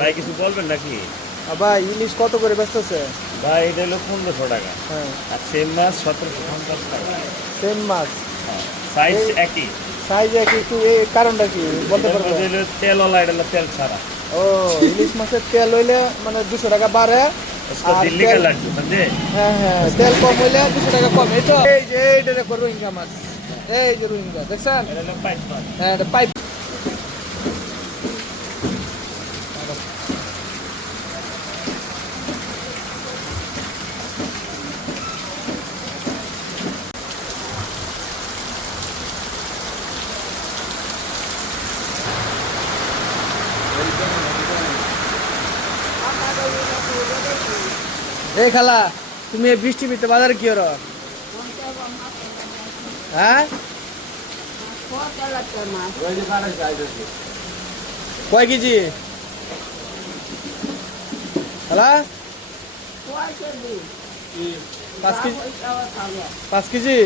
ভাই কিছু বলবেন নাকি? ভাই ইলিশ কত করে বেচতেছে? ভাই এটা হলো 1500 টাকা। হ্যাঁ, আর সেম মাছ 1750 টাকা। সেম মাছ। সাইজ এই একই। সাইজ একটু এই কারণটা কি বলতে এটার পারবে? মধ্যে হলো তেলওয়ালা, এটা হলো তেল ছাড়া। ও, ইলিশ মাছের তেল হইলে মানে 200 টাকা বাড়ে। उसको আর दिल्ली का তেল, लड्डू समझे? হ্যাঁ হ্যাঁ, তেল কম হইলে 200 টাকা কম। এই তো এই যে এইটা দেখো রোহিঙ্গা মাছ, এই যে রোহিঙ্গা দেখছেন? এটা হলো পাইপ মাছ। হ্যাঁ, এটা পাইপ। এই খালা, তুমি এই বৃষ্টি ভিতরে বাজারে কি করো? হ্যাঁ, কয় কেজি খালা? 5 কেজি, 5 কেজি।